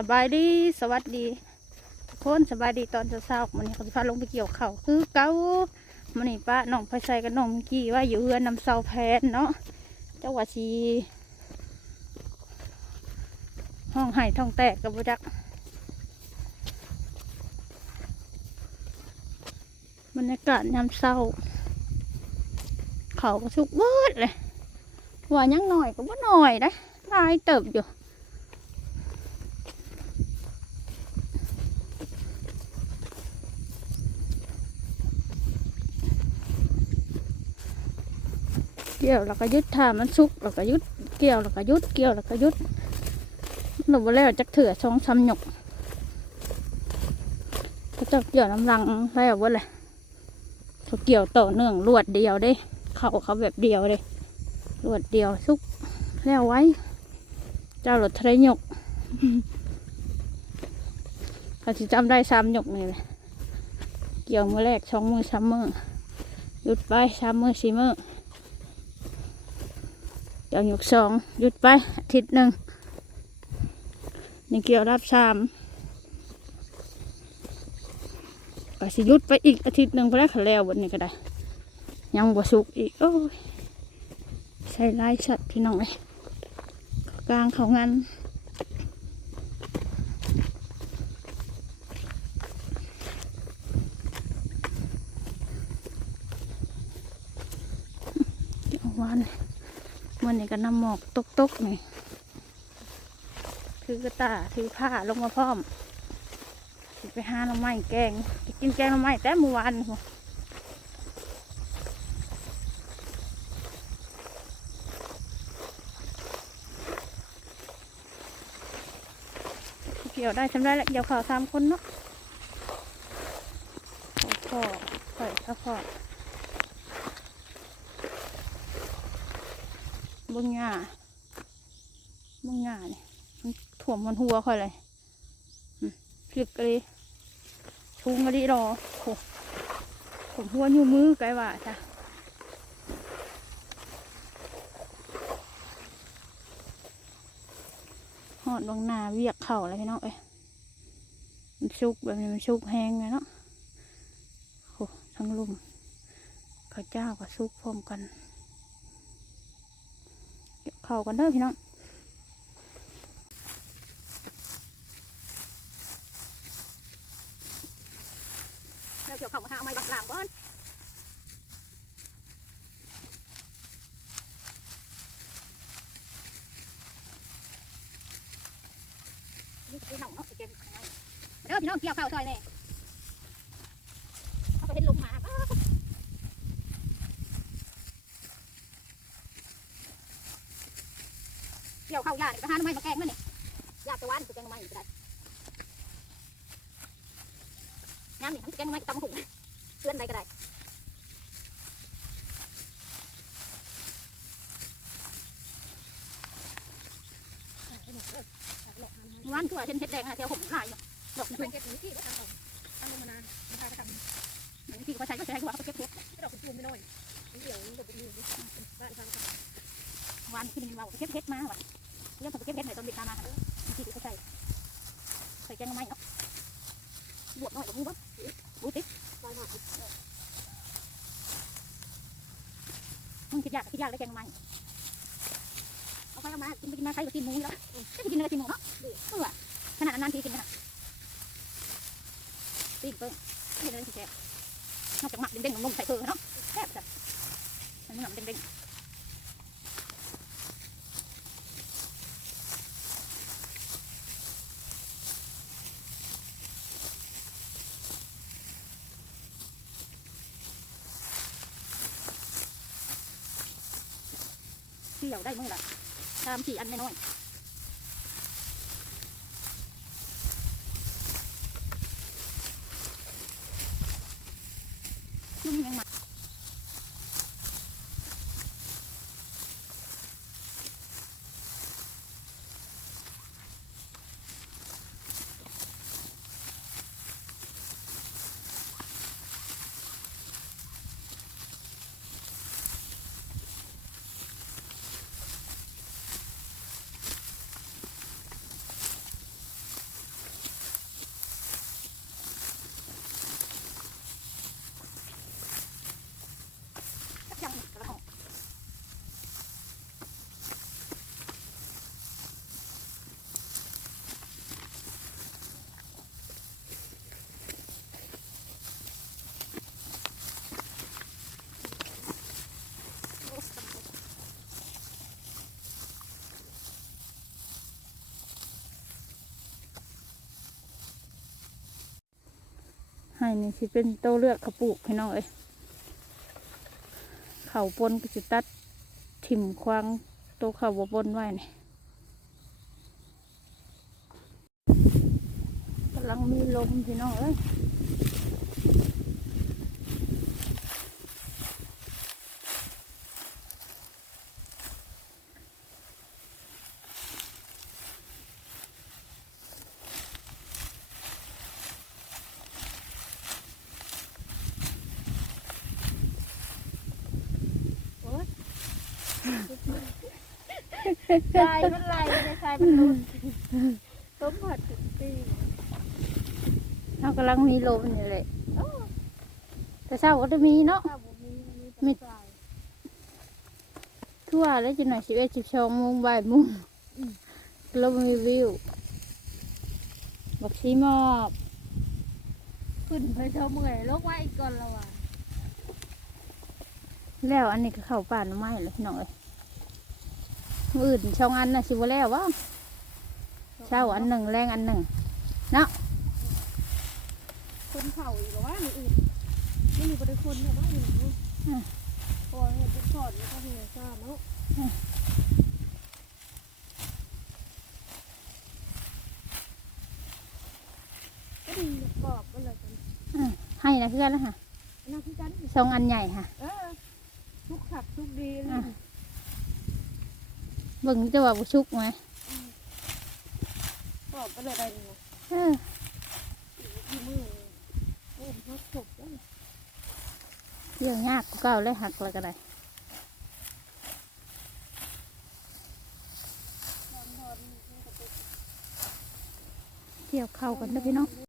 สบายดีสวัสดีทุกคนสบายดีตอนเช้าๆมันนี้เขาจะพาลงไปเกี่ยวเขาคือเกามันนี่ป้าน้องไฟใส่กับน้องมิกกี้ว่าอยู่เรือนนำเสาแพนเนาะเจ้าว่าชีห้องไห้ท้องแตกกับบุจักบรรยากาศยามเศร้า เขาก็ชุกเบิดเลยว่ายังหน่อยก็ว่าหน่อยนะลายเติบอยู่ กี่ยวแล้วก็ยุดถ้ามันสุกแล้วก็ยุดเกี่ยวแล้วก็ยุดเกี่ยวแล้วก็ยุดหนูบ่แล้วจักเถื่อช่องซ้ำหยกเขาจะเกี่ยวน้ำลังแล้วว่าเลยเขาเกี่ยวต่อเนื่องรวดเดียวเด้ เขาเขาแบบเดียวเด้รวดเดียวสุกแล้วไว้ เจ้ารถทะเลหยกเขาจะจำได้ซ้ำหยกนี่เลยเกี่ยวมือแรกช่องมือซ้ำมือหยุดไปซ้ำมือสี่มือ เดี๋ยวหยกสองหยุดไปอาทิตย์หนึ่งนี่เกี่ยวรับสามก็สิหยุดไปอีกอาทิตย์หนึ่งไปแล้วขแล้ววันนี้ก็ได้ ยังบ่สุกอีกโอ้ยใส่ลายชัดพี่น้องเลยกลางเขางานเดี๋ยววัน มันนี่ก็นำหมอกตกตกนี่ถือกระตาถือผ้าลงมาพร้อมไปหาหน่อไม้แกงกินแกงหน่อไม้แต่เมื่อวานเกี่ยวได้ทำได้แล้วเกี่ยวข่าวสามคนเนาะพ่อพ่อพ่อพ่อ เบิ่งหญ้าเบิ่งหญ้านี่ยมันถ่วมมันหัวค่อยเลยอืมพลิกกะเลยชุงกะลีรอโอ้ผมหัวอยู่มือไกลว่าจ้ะหอดลงนาเวียกเข่าอะไรพี่น้องเอ้ยมันชุกแบบนี้มันชุกแห้งเลยเนาะโอ้ทั้งลุ่มข้าวเจ้ากับซุกพร้อมกัน เข่ากันเด้อพี่น้องเราเกี่ยวเข่ามาทางเอาไม้บักหลามก่อนนี่คือหนังเนาะเก็บเด้อพี่น้องเกี่ยวเข่าซอยเลยเอาไปเห็นลมหมาอ้าวเกี่ยวเข่ายาเนี่ยไปหาหน่อไม้มาแกงมันนี่ยากจะหวานไปแกงหน่อไม้ก็ได้น้ำนี่ทำแกงหน่อไม้กับตำหุ่นเพื่อนใดก็ได้วานตัวเห็นเห็ดแดงอะเที่ยวผมหลายดอกเป็นเก็บหนูที่ก็ทำเอาทำลงมานานมันพาก็ทำหนังที่เขาใช้ก็ใช้ว่าเขาเก็บเห็ดดอกคุณจูมไม่น้อยเดี๋ยวมันแบบนี้บ้านทางวานขึ้นมาเก็บเห็ดมาว่ะ เรื่องของเก็บเห็ดในต้นเด็กมาที่เขาใช้ใส่แกงหน่อไม้เนาะบวชหน่อยกับมูบ้างบูติบ้านหักมึงคิดยากคิดยากเลยแกงหน่อไม้เอาไปเอามากินไปกินมาใช้กับกินหมูแล้วจะไปกินอะไรกินหมูเนาะเออขนาดนั้นทีกินนะตีเปิ้งไม่ได้ที่แซ่บนอกจากหมักเด้งๆนุ่มๆใส่เกลือเนาะแซ่บจ้ะมันเหมือนเด้งๆ ที่ยวได้มื้อละตามสี่อันน้อยๆนุ่มยังมา ให้นี่สิเป็นโตเลือกเขาปลูกพี่น้องเอ้ยเขาปนก็จะตัดถิ่มควางโตเขาบปนไว้นี่กำลังมีลมพี่น้องเอ้ย ทรายมันไหลในทรายมันหลุดต้มผัดถึงตีเขากำลังมีลมนี่แหละโอ้แต่เช้าก็จะมีเนาะ ถ้าบุมีมีแต่ทรายทั่วแล้วจะหน่อยสิบเอ็ดสิบสองโมงบ่ายโมงลมมีวิวบักซีมอบ ขึ้นไปเท่าเมื่อยโลกไว้อีกก่อนละว่ะ แล้วอันนี้ก็เข้าป่านไม้เลยพี่น้องเอ้ยมื้ออื่นช่องอันน่ะสิบ่แล้ววะเช้าอันหนึ่งแรงอันหนึ่งเนาะคนเผาอีกแล้วว่ามีอื่นไม่มีบริคนเนี่ยว่าอยู่เนาะพอเห็นทุกคนแล้วก็เห็นทราบเนาะก็ดีกรอบก็เลยกันอืมให้นะเพื่อนแล้วค่ะน่าที่กันช่องอันใหญ่ค่ะ เออทุกขับทุกดีเลอะยเบิ่งจะว่าบุชุกไหมกรอบก็เลยได้เนี่ยเออที่มือโอ้ยพักศพแล้วเรื่องยากกูเก่าเลยหักแล้วก็ได้เที่ยวเข้ากันนะพี่น้อง